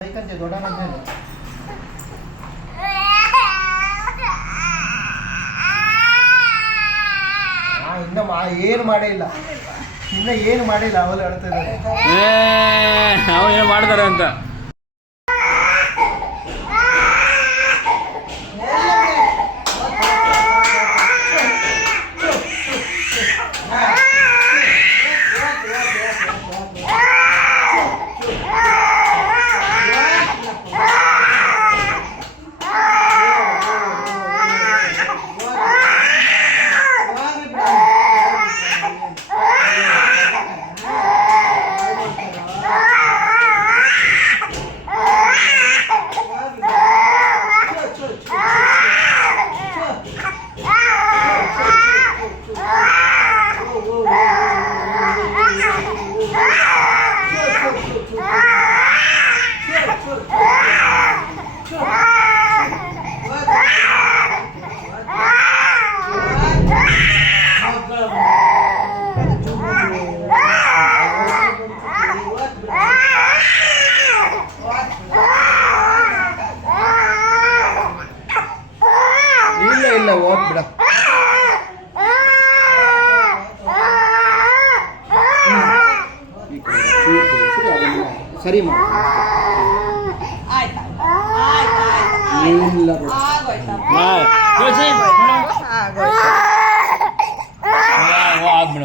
ಐಕಂತೆ ದೊಡ್ಡ ಆ, ಇನ್ನ ಏನು ಮಾಡಿಲ್ಲ ಇನ್ನ ಏನು ಮಾಡಿಲ್ಲ ಅವಳು ಹೇಳ್ತಿದ್ದಾರೆ ಅವ್ರು ಏನು ಮಾಡ್ತಾರೆ ಅಂತ? ಇಲ್ಲ ಹೋಗ್ ಬಿಡ ಸರಿ ಮಾ ಇಲ್ಲ ಬಿಡ